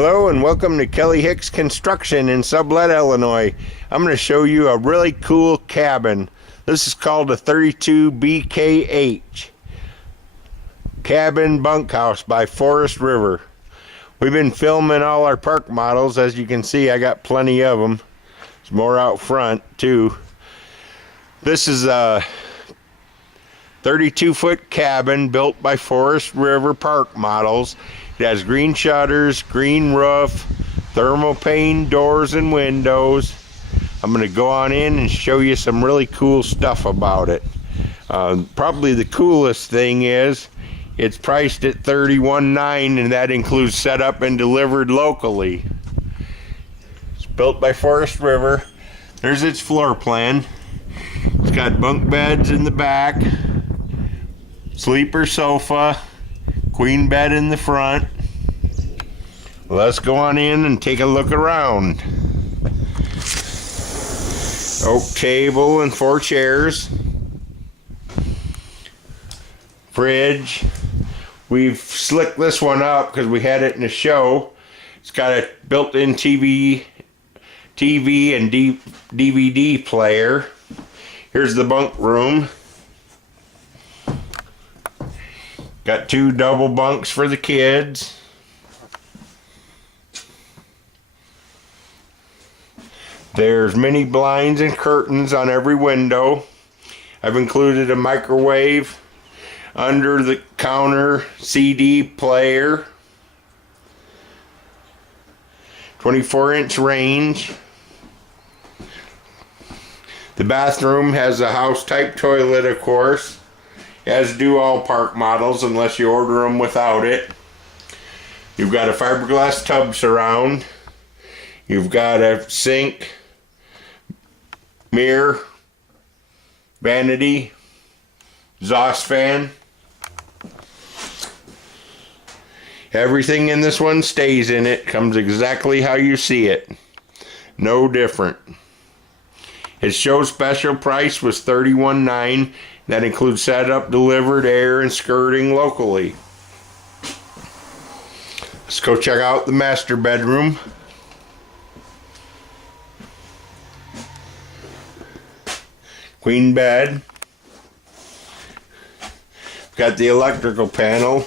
Hello and welcome to Kelly Hicks Construction in Sublette, Illinois. I'm going to show you a really cool cabin. This is called a 32 BKH cabin bunkhouse by Forest River. We've been filming all our park models. As you can see, I got plenty of them. There's more out front too. This is a 32-foot cabin built by Forest River Park Models. It has green shutters, green roof, thermal pane doors and windows. I'm going to go on in and show you some really cool stuff about it. Probably the coolest thing is it's priced at $31,900, and that includes setup and delivered locally. It's built by Forest River. There's its floor plan. It's got bunk beds in the back, sleeper sofa, queen bed in the front. Let's go on in and take a look around. Oak table and 4 chairs. Fridge. We've slicked this one up because we had it in a show. It's got a built-in TV and DVD player. Here's the bunk room. Got 2 double bunks for the kids. There's mini blinds and curtains on every window. I've included a microwave, under the counter CD player, 24-inch range. The bathroom has a house type toilet, of course, as do all park models unless you order them without it. You've got a fiberglass tub surround. You've got a sink, mirror, vanity, exhaust fan. Everything in this one stays in it, comes exactly how you see it. No different. Its show special price was $31,900. That includes setup, delivered, air, and skirting locally. Let's go check out the master bedroom. Queen bed. Got the electrical panel.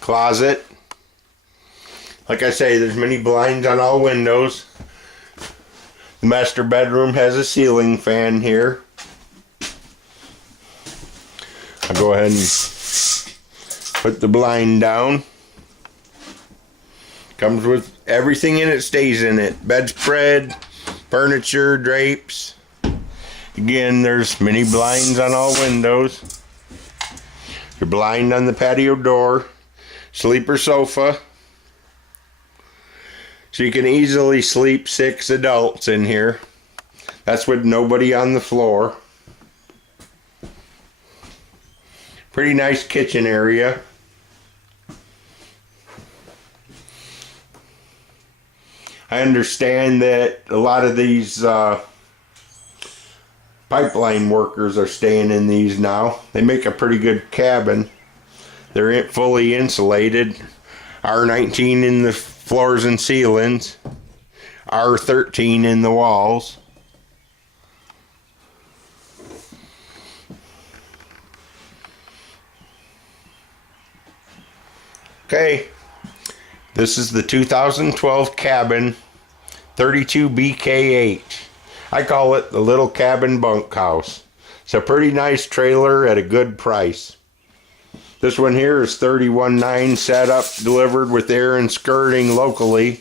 Closet. Like I say, there's many blinds on all windows. The master bedroom has a ceiling fan here. I'll go ahead and put the blind down. Comes with everything in it, stays in it. Bedspread, furniture, drapes. Again, there's many blinds on all windows. Your blind on the patio door. Sleeper sofa. So you can easily sleep 6 adults in here. That's with nobody on the floor. Pretty nice kitchen area. I understand that a lot of these pipeline workers are staying in these now. They make a pretty good cabin. They're fully insulated. R19 in the floors and ceilings. R13 in the walls. Okay. This is the 2012 cabin 32 BKH. I call it the little cabin bunkhouse. It's a pretty nice trailer at a good price. This one here is $31,900, set up, delivered with air and skirting locally.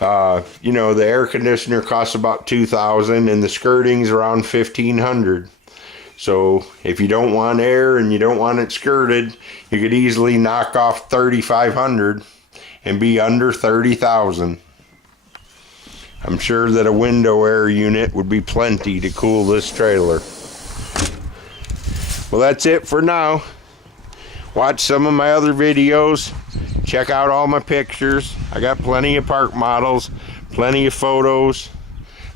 You know, the air conditioner costs about $2,000 and the skirting's around $1,500. So if you don't want air and you don't want it skirted, you could easily knock off $3,500 and be under $30,000. I'm sure that a window air unit would be plenty to cool this trailer. Well, that's it for now. Watch some of my other videos. Check out all my pictures. I got plenty of park models, plenty of photos,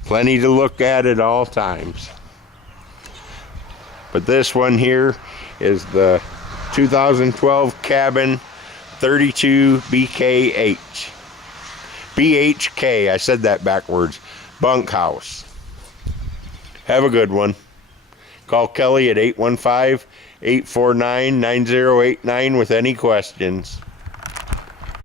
plenty to look at all times. But this one here is the 2012 cabin 32 BKH. BHK, I said that backwards. Bunkhouse. Have a good one. Call Kelly at 815-849-9089 with any questions.